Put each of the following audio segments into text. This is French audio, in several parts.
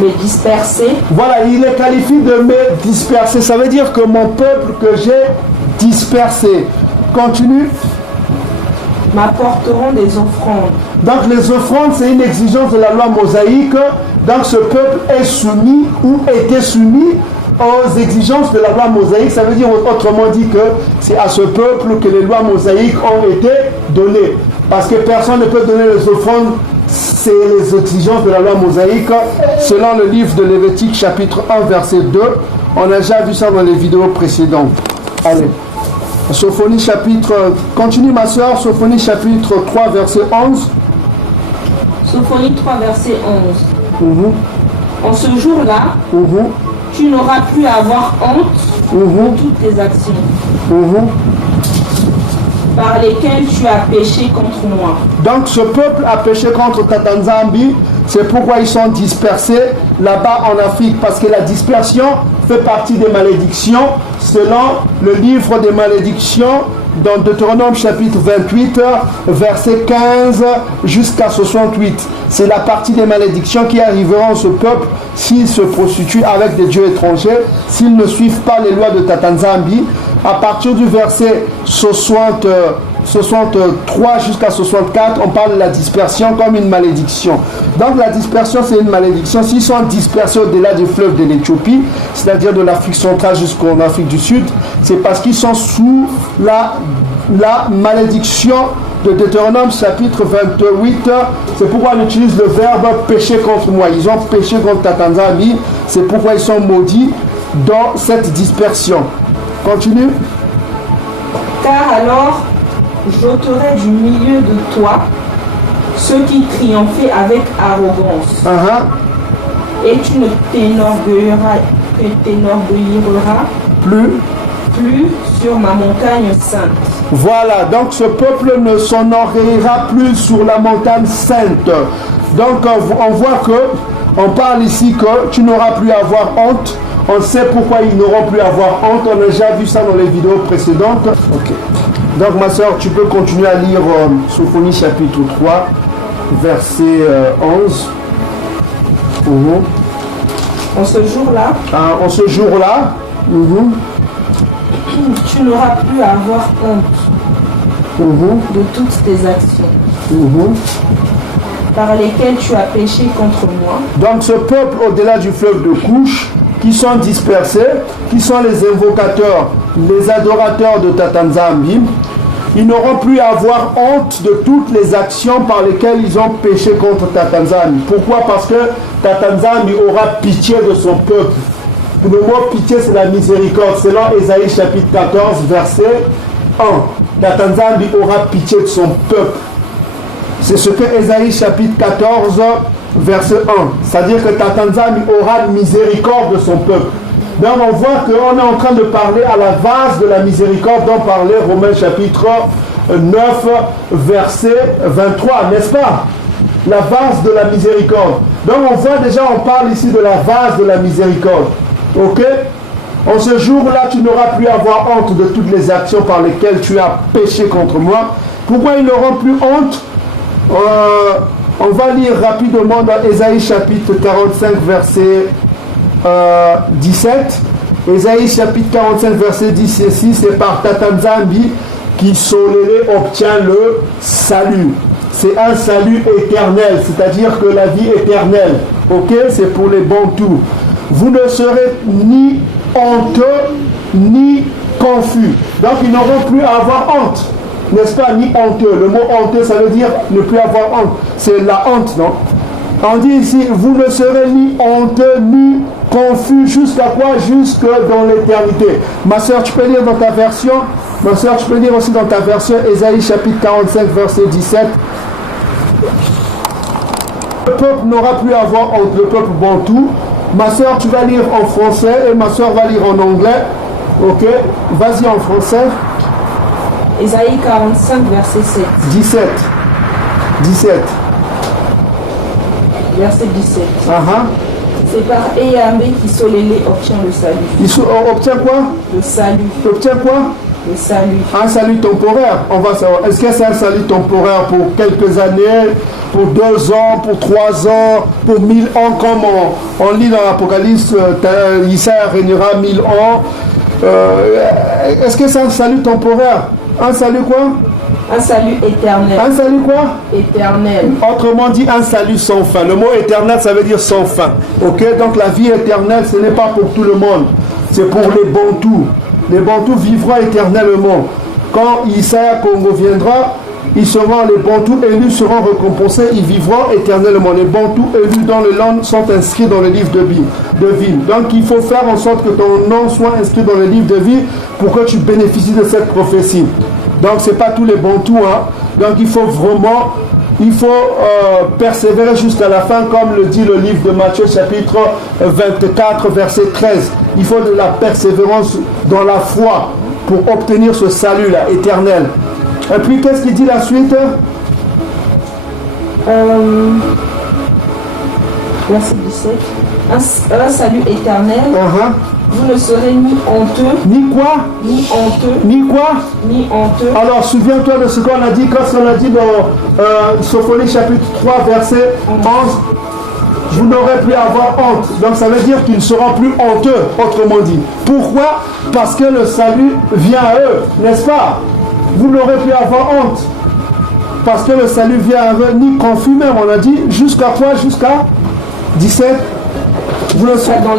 me disperser. Voilà, il est qualifié de me disperser. Ça veut dire que mon peuple que j'ai dispersé. Continue. M'apporteront des offrandes. Donc les offrandes, c'est une exigence de la loi mosaïque. Donc ce peuple est soumis ou était soumis aux exigences de la loi mosaïque. Ça veut dire autrement dit que c'est à ce peuple que les lois mosaïques ont été données. Parce que personne ne peut donner les offrandes, c'est les exigences de la loi mosaïque. Selon le livre de Lévitique chapitre 1 verset 2, on a déjà vu ça dans les vidéos précédentes. Allez. Sophonie chapitre... Continue ma soeur, Sophonie chapitre 3 verset 11. Sophonie 3 verset 11. En ce jour-là, tu n'auras plus à avoir honte de toutes tes actions par lesquelles tu as péché contre moi. Donc ce peuple a péché contre Tata Nzambi, c'est pourquoi ils sont dispersés là-bas en Afrique, parce que la dispersion fait partie des malédictions, selon le livre des malédictions, dans Deutéronome chapitre 28, verset 15 jusqu'à 68. C'est la partie des malédictions qui arriveront à ce peuple s'ils se prostituent avec des dieux étrangers, s'ils ne suivent pas les lois de Tata Nzambi. À partir du verset 63 jusqu'à 64, on parle de la dispersion comme une malédiction. Donc la dispersion, c'est une malédiction. S'ils sont dispersés au-delà du fleuve de l'Éthiopie, c'est-à-dire de l'Afrique centrale jusqu'en Afrique du Sud, c'est parce qu'ils sont sous la malédiction de Deutéronome chapitre 28. C'est pourquoi on utilise le verbe pécher contre moi. Ils ont péché contre Tata Nzambi, c'est pourquoi ils sont maudits dans cette dispersion. Continue. Car alors, j'ôterai du milieu de toi ceux qui triomphaient avec arrogance. Et tu ne t'énorgueilliras plus sur ma montagne sainte. Voilà, donc ce peuple ne s'enorgueillira plus sur la montagne sainte. Donc on voit que, on parle ici que tu n'auras plus à avoir honte. On sait pourquoi ils n'auront plus à avoir honte. On a déjà vu ça dans les vidéos précédentes. Ok. Donc ma soeur, tu peux continuer à lire Sophonie chapitre 3, verset 11. En ce jour-là, en ce jour-là, tu n'auras plus à avoir honte de toutes tes actions par lesquelles tu as péché contre moi. Donc ce peuple au-delà du fleuve de Couche, qui sont dispersés, qui sont les invocateurs, les adorateurs de Tata Nzambi, ils n'auront plus à avoir honte de toutes les actions par lesquelles ils ont péché contre Tata Nzambi. Pourquoi? Parce que Tata Nzambi aura pitié de son peuple. Le mot pitié, c'est la miséricorde. Selon Ésaïe chapitre 14, verset 1. Tata Nzambi aura pitié de son peuple. C'est ce que Ésaïe chapitre 14, verset 1. C'est-à-dire que Tata Nzambi aura miséricorde de son peuple. Donc on voit qu'on est en train de parler à la base de la miséricorde dont parlait Romains chapitre 9, verset 23, n'est-ce pas? La vase de la miséricorde. Donc on voit déjà, on parle ici de la vase de la miséricorde. Ok? En ce jour-là, tu n'auras plus à avoir honte de toutes les actions par lesquelles tu as péché contre moi. Pourquoi ils n'auront plus honte? On va lire rapidement dans Ésaïe chapitre 45, verset 17. Ésaïe chapitre 45, verset 10 et 6. C'est par Tata Nzambi qui Solélé obtient le salut. C'est un salut éternel, c'est-à-dire que la vie éternelle. Ok? C'est pour les Bantous. Vous ne serez ni honteux ni confus. Donc ils n'auront plus à avoir honte. N'est-ce pas? Ni honteux. Le mot honteux, ça veut dire ne plus avoir honte. C'est la honte, non? On dit ici, vous ne serez ni honteux ni confus. Jusqu'à quoi? Jusque dans l'éternité. Ma soeur, tu peux lire dans ta version. Ma soeur, tu peux lire aussi dans ta version Ésaïe chapitre 45, verset 17. Le peuple n'aura plus à avoir honte, le peuple bantou. Ma soeur, tu vas lire en français et ma soeur va lire en anglais. Ok? Vas-y en français. Ésaïe 45, verset 7. 17. Verset 17. C'est par Eyambé qui Solélé obtient le salut. Il obtient quoi? Le salut. Il obtient quoi? Le salut. Un salut temporaire, on va savoir. Est-ce que c'est un salut temporaire pour quelques années, pour 2 ans, pour 3 ans, pour 1000 ans, comme on lit dans l'Apocalypse, Isaïe régnera 1000 ans. Est-ce que c'est un salut temporaire? Un salut quoi? Un salut éternel. Un salut quoi? Éternel. Autrement dit, un salut sans fin. Le mot éternel, ça veut dire sans fin. Ok? Donc la vie éternelle, ce n'est pas pour tout le monde. C'est pour les Bantous. Les Bantous vivront éternellement. Quand Isaïe Congo viendra, les Bantous élus seront récompensés, ils vivront éternellement. Les Bantous élus dans le land sont inscrits dans le livre de vie. Donc il faut faire en sorte que ton nom soit inscrit dans le livre de vie pour que tu bénéficies de cette prophétie. Donc ce n'est pas tous les Bantous. Donc il faut vraiment... persévérer jusqu'à la fin, comme le dit le livre de Matthieu chapitre 24 verset 13. Il faut de la persévérance dans la foi pour obtenir ce salut-là éternel. Et puis qu'est-ce qu'il dit la suite? Verset 17. Un salut éternel. Vous ne serez ni honteux. Ni quoi? Ni honteux. Ni quoi? Ni honteux. Alors souviens-toi de ce qu'on a dit quand on a dit dans Sophonie chapitre 3 verset 11. Vous n'aurez plus à avoir honte. Donc ça veut dire qu'ils ne seront plus honteux, autrement dit. Pourquoi? Parce que le salut vient à eux, n'est-ce pas? Vous n'aurez plus à avoir honte. Parce que le salut vient à eux, ni confus même, on a dit. Jusqu'à quoi? Jusqu'à 17. Vous le savez. Dans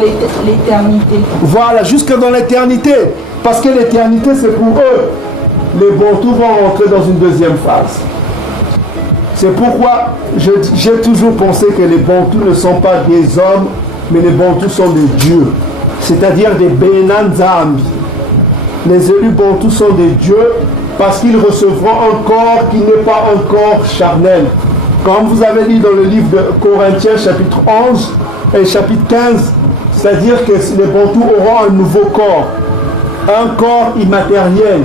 l'éternité. Voilà, jusque dans l'éternité. Parce que l'éternité, c'est pour eux. Les Bantous vont rentrer dans une deuxième phase. C'est pourquoi j'ai toujours pensé que les Bantous ne sont pas des hommes, mais les Bantous sont des dieux. C'est-à-dire des Benanzambi. Les élus Bantous sont des dieux parce qu'ils recevront un corps qui n'est pas un corps charnel. Comme vous avez lu dans le livre de Corinthiens, chapitre 11 et chapitre 15, c'est-à-dire que les Bantous auront un nouveau corps, un corps immatériel.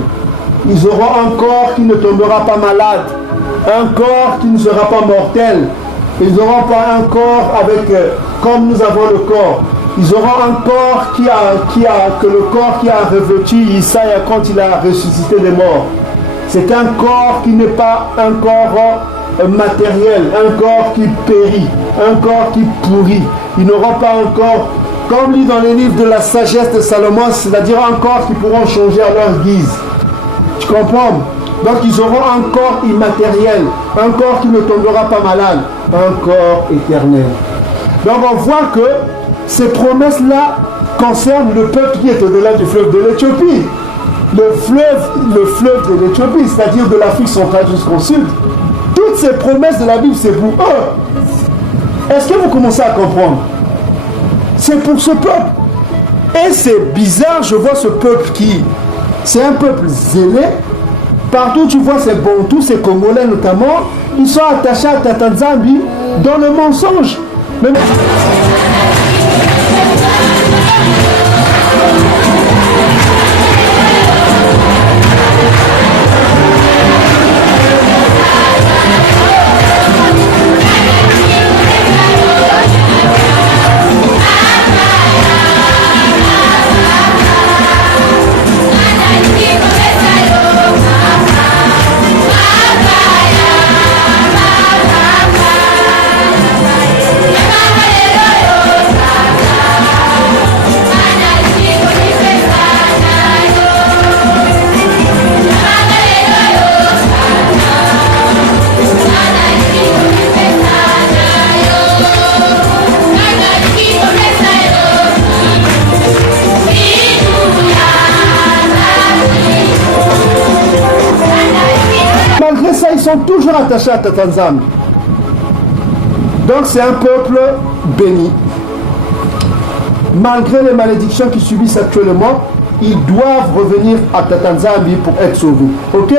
Ils auront un corps qui ne tombera pas malade, un corps qui ne sera pas mortel. Ils n'auront pas un corps avec, comme nous avons le corps. Ils auront un corps que le corps qui a revêtu Isaïe quand il a ressuscité des morts. C'est un corps qui n'est pas un corps matériel, un corps qui périt, un corps qui pourrit. Ils n'auront pas un corps, comme dit dans les livres de la sagesse de Salomon, c'est-à-dire un corps qui pourront changer à leur guise. Tu comprends? Donc ils auront un corps immatériel, un corps qui ne tombera pas malade, un corps éternel. Donc on voit que ces promesses-là concernent le peuple qui est au-delà du fleuve de l'Éthiopie. Le fleuve de l'Éthiopie, c'est-à-dire de l'Afrique centrale jusqu'au sud. Toutes ces promesses de la Bible, c'est pour eux. Est-ce que vous commencez à comprendre? C'est pour ce peuple. Et c'est bizarre, je vois ce peuple c'est un peuple zélé. Partout tu vois ces Bantous, ces Congolais notamment, ils sont attachés à Tatanzambi dans le mensonge. Même... Malgré ça, ils sont toujours attachés à Tatanzambi. Donc c'est un peuple béni. Malgré les malédictions qu'ils subissent actuellement, ils doivent revenir à Tatanzambi pour être sauvés. Ok?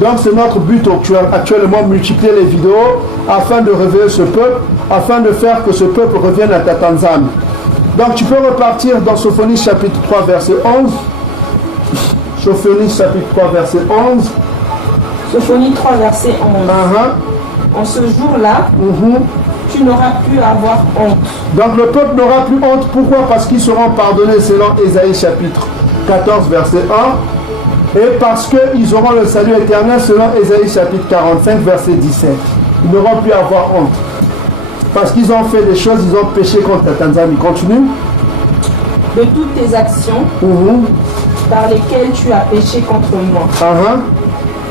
Donc c'est notre but actuellement, multiplier les vidéos afin de réveiller ce peuple, afin de faire que ce peuple revienne à Tatanzambi. Donc tu peux repartir dans Sophonie chapitre 3 verset 11. Sophonie chapitre 3 verset 11. Sophonie 3 verset 11. En ce jour-là, tu n'auras plus à avoir honte. Donc le peuple n'aura plus honte. Pourquoi? Parce qu'ils seront pardonnés selon Ésaïe chapitre 14 verset 1. Et parce qu'ils auront le salut éternel selon Ésaïe chapitre 45, verset 17. Ils n'auront plus à avoir honte. Parce qu'ils ont fait des choses, ils ont péché contre Tatanzam. Continue. De toutes tes actions par lesquelles tu as péché contre moi.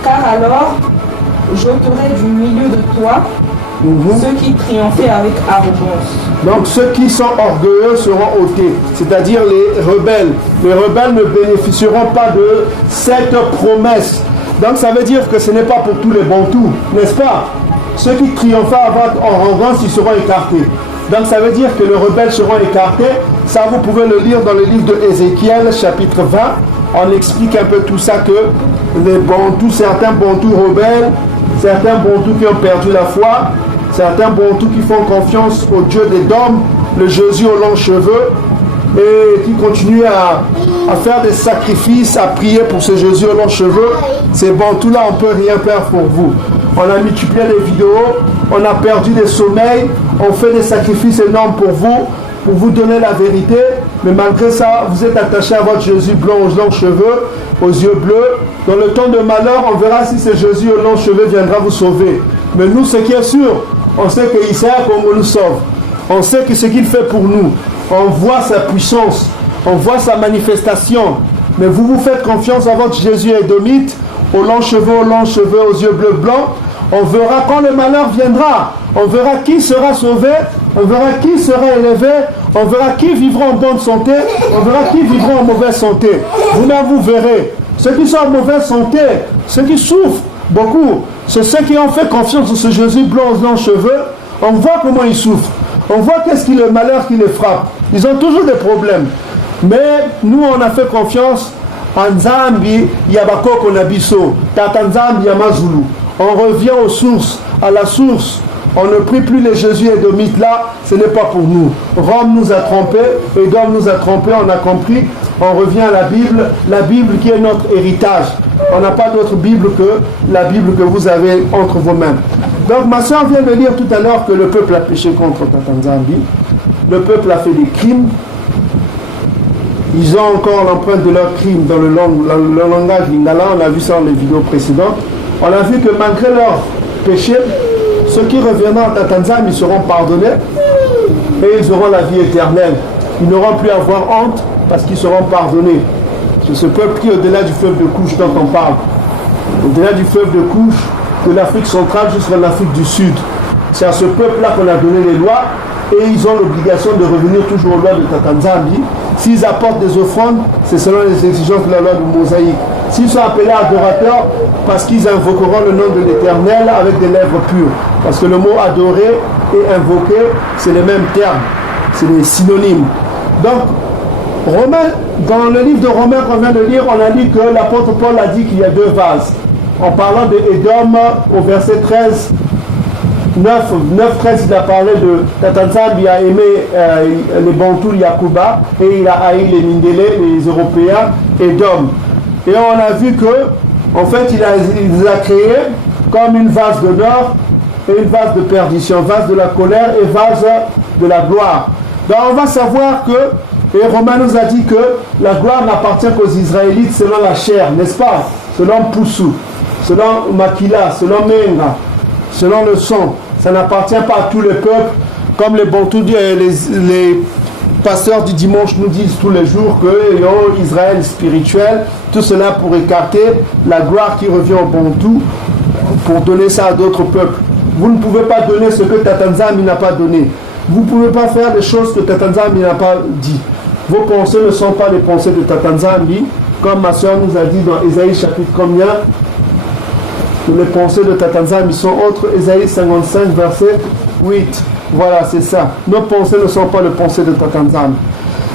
Car alors, j'ôterai du milieu de toi ceux qui triomphaient avec arrogance. Donc ceux qui sont orgueilleux seront ôtés, c'est-à-dire les rebelles. Les rebelles ne bénéficieront pas de cette promesse. Donc ça veut dire que ce n'est pas pour tous les bantous, n'est-ce pas? Ceux qui triomphaient avec arrogance, ils seront écartés. Donc ça veut dire que les rebelles seront écartés. Ça, vous pouvez le lire dans le livre de Ézéchiel, chapitre 20. On explique un peu tout ça, que les bantous, certains bantous rebelles, certains bantous qui ont perdu la foi, certains bantous qui font confiance au Dieu des dômes, le Jésus aux longs cheveux, et qui continuent à faire des sacrifices, à prier pour ce Jésus aux longs cheveux. Ces bantous-là, on ne peut rien faire pour vous. On a multiplié les vidéos, on a perdu des sommeils, on fait des sacrifices énormes pour vous donner la vérité, mais malgré ça, vous êtes attaché à votre Jésus blanc aux longs cheveux, aux yeux bleus. Dans le temps de malheur, on verra si ce Jésus aux longs cheveux viendra vous sauver. Mais nous, ce qui est sûr, on sait que Isaac nous sauve. On sait que ce qu'il fait pour nous, on voit sa puissance, on voit sa manifestation. Mais vous faites confiance à votre Jésus édomite, aux longs cheveux, aux yeux bleus blancs. On verra quand le malheur viendra. On verra qui sera sauvé, on verra qui sera élevé, on verra qui vivra en bonne santé, on verra qui vivra en mauvaise santé. Vous-même, vous verrez. Ceux qui sont en mauvaise santé, ceux qui souffrent beaucoup, c'est ceux qui ont fait confiance en ce Jésus blanc aux longs cheveux. On voit comment ils souffrent. On voit qu'est-ce qui est le malheur qui les frappe. Ils ont toujours des problèmes. Mais nous, on a fait confiance en Nzambi, Yabakoko Nabiso, Tatanzambi Yamazulu. On revient aux sources, à la source. On ne prie plus les Jésus édomites là, ce n'est pas pour nous. Rome nous a trompés, Édom nous a trompés, on a compris. On revient à la Bible qui est notre héritage. On n'a pas d'autre Bible que la Bible que vous avez entre vos mains. Donc ma soeur vient de lire tout à l'heure que le peuple a péché contre Tatanzambi. Le peuple a fait des crimes. Ils ont encore l'empreinte de leurs crimes dans le langage lingala. On a vu ça dans les vidéos précédentes. On a vu que malgré leurs péchés, ceux qui reviendront à Tatanzambi, ils seront pardonnés et ils auront la vie éternelle. Ils n'auront plus à avoir honte parce qu'ils seront pardonnés. C'est ce peuple qui est au-delà du fleuve de Couche dont on parle. Au-delà du fleuve de Couche, de l'Afrique centrale jusqu'à l'Afrique du Sud. C'est à ce peuple-là qu'on a donné les lois et ils ont l'obligation de revenir toujours aux lois de Tatanzambi. S'ils apportent des offrandes, c'est selon les exigences de la loi de Mosaïque. S'ils sont appelés adorateurs, parce qu'ils invoqueront le nom de l'Éternel avec des lèvres pures. Parce que le mot adorer et invoquer, c'est les mêmes termes, c'est des synonymes. Donc, Romains, dans le livre de Romains qu'on vient de lire, on a dit que l'apôtre Paul a dit qu'il y a deux vases. En parlant de Édom, au verset 13, 9-13, il a parlé de Tatanzambi a aimé les Bantous Yakuba et il a haï les Mindélé, les Européens, Édom. Et on a vu que, en fait, il les a créés comme une vase d'honneur et une vase de perdition, vase de la colère et vase de la gloire. Donc on va savoir que, et Romain nous a dit que la gloire n'appartient qu'aux Israélites selon la chair, n'est-ce pas? Selon Poussou, selon Makila, selon Menga, selon le sang. Ça n'appartient pas à tous les peuples, comme les Bantous, les pasteurs du dimanche nous disent tous les jours que Israël spirituel, tout cela pour écarter la gloire qui revient aux Bantous, pour donner ça à d'autres peuples. Vous ne pouvez pas donner ce que Tatanzambi n'a pas donné. Vous ne pouvez pas faire des choses que Tatanzambi n'a pas dit. Vos pensées ne sont pas les pensées de Tatanzambi, comme ma soeur nous a dit dans Ésaïe chapitre combien, que les pensées de Tatanzambi sont autres. Ésaïe 55 verset 8. Voilà, c'est ça. Nos pensées ne sont pas les pensées de Tatanzambi.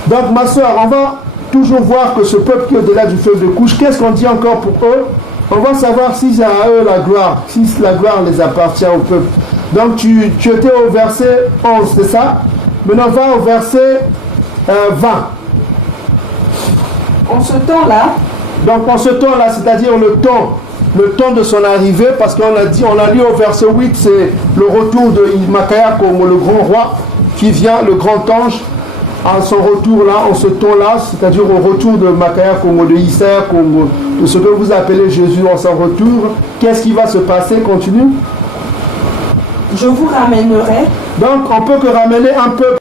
Donc ma soeur, on va toujours voir que ce peuple qui est au-delà du fleuve de Couche, qu'est-ce qu'on dit encore pour eux? On va savoir si c'est à eux la gloire, si la gloire les appartient au peuple. Donc tu étais au verset 11, c'est ça? Maintenant va au verset 20. En ce temps-là, donc en ce temps-là, c'est-à-dire le temps de son arrivée, parce qu'on a lu au verset 8, c'est le retour de Makaya comme le grand roi qui vient, le grand ange, à son retour là, en ce temps-là, c'est-à-dire au retour de Makaya Congo, de Issa Congo, de ce que vous appelez Jésus en son retour, qu'est-ce qui va se passer? Continue. Je vous ramènerai. Donc on peut que ramener un peuple